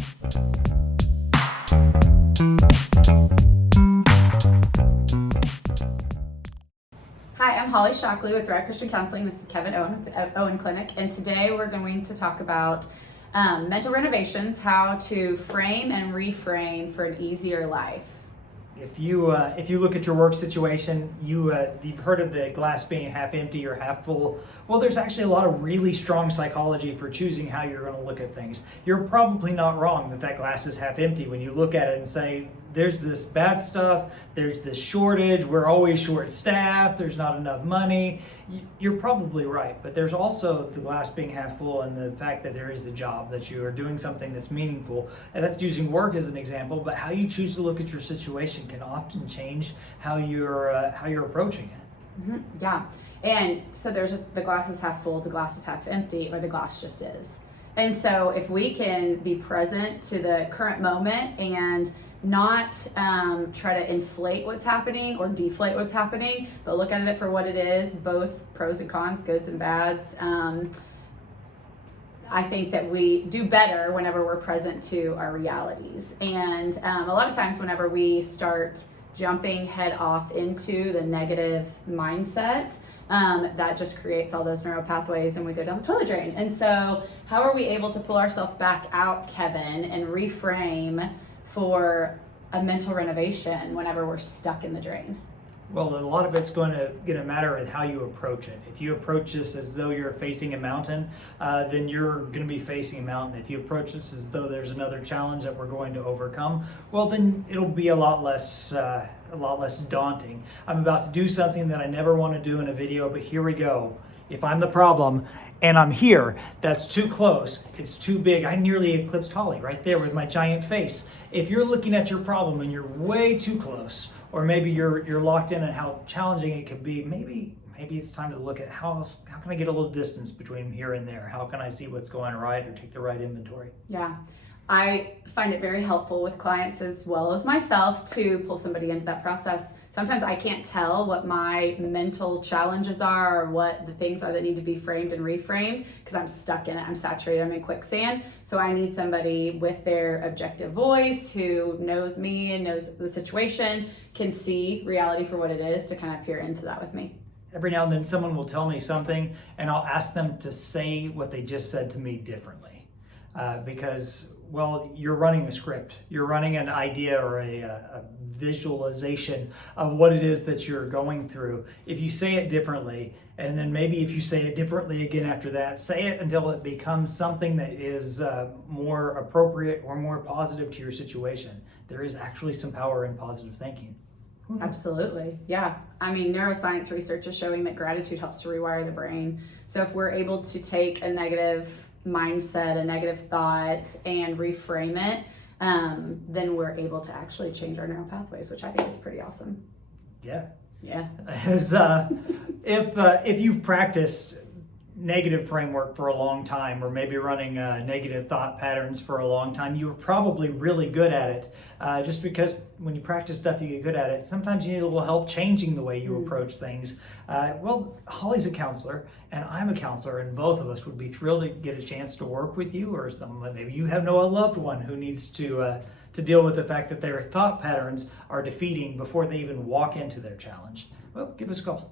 Hi, I'm Holly Shockley with Red Christian Counseling. This is Kevon Owen with the Owen Clinic, and today we're going to talk about mental renovations, how to frame and reframe for an easier life. If you look at your work situation, you've heard of the glass being half empty or half full. Well, there's actually a lot of really strong psychology for choosing how you're going to look at things. You're probably not wrong that glass is half empty when you look at it and say, there's this bad stuff, there's this shortage, we're always short-staffed, there's not enough money. You're probably right, but there's also the glass being half full and the fact that there is a job, that you are doing something that's meaningful. And that's using work as an example, but how you choose to look at your situation can often change how you're approaching it. Mm-hmm. Yeah, and so the glass is half full, the glass is half empty, or the glass just is. And so if we can be present to the current moment and not try to inflate what's happening or deflate what's happening, but look at it for what it is, both pros and cons, goods and bads. I think that we do better whenever we're present to our realities. And a lot of times whenever we start jumping head off into the negative mindset, that just creates all those neural pathways and we go down the toilet drain. And so how are we able to pull ourselves back out, Kevon, and reframe for a mental renovation whenever we're stuck in the drain? Well, a lot of it's going to matter in how you approach it. If you approach this as though you're facing a mountain, then you're going to be facing a mountain. If you approach this as though there's another challenge that we're going to overcome, well, then it'll be a lot less daunting. I'm about to do something that I never want to do in a video, but here we go. If I'm the problem and I'm here, that's too close, it's too big. I nearly eclipsed Holly right there with my giant face. If you're looking at your problem and you're way too close, or maybe you're locked in on how challenging it could be, maybe it's time to look at how can I get a little distance between here and there? How can I see what's going right or take the right inventory? Yeah. I find it very helpful with clients as well as myself to pull somebody into that process. Sometimes I can't tell what my mental challenges are or what the things are that need to be framed and reframed because I'm stuck in it. I'm saturated. I'm in quicksand. So I need somebody with their objective voice who knows me and knows the situation, can see reality for what it is to kind of peer into that with me. Every now and then someone will tell me something and I'll ask them to say what they just said to me differently because well, you're running a script. You're running an idea or a visualization of what it is that you're going through. If you say it differently, and then maybe if you say it differently again after that, say it until it becomes something that is more appropriate or more positive to your situation. There is actually some power in positive thinking. Absolutely. Yeah. I mean, neuroscience research is showing that gratitude helps to rewire the brain. So if we're able to take a negative mindset, a negative thought, and reframe it, then we're able to actually change our neural pathways, which I think is pretty awesome. Yeah. Yeah. As, if you've practiced negative framework for a long time, or maybe running negative thought patterns for a long time, you were probably really good at it. Just because when you practice stuff, you get good at it. Sometimes you need a little help changing the way you approach things. Well, Holly's a counselor, and I'm a counselor, and both of us would be thrilled to get a chance to work with you, or maybe you have a loved one who needs to deal with the fact that their thought patterns are defeating before they even walk into their challenge. Well, give us a call.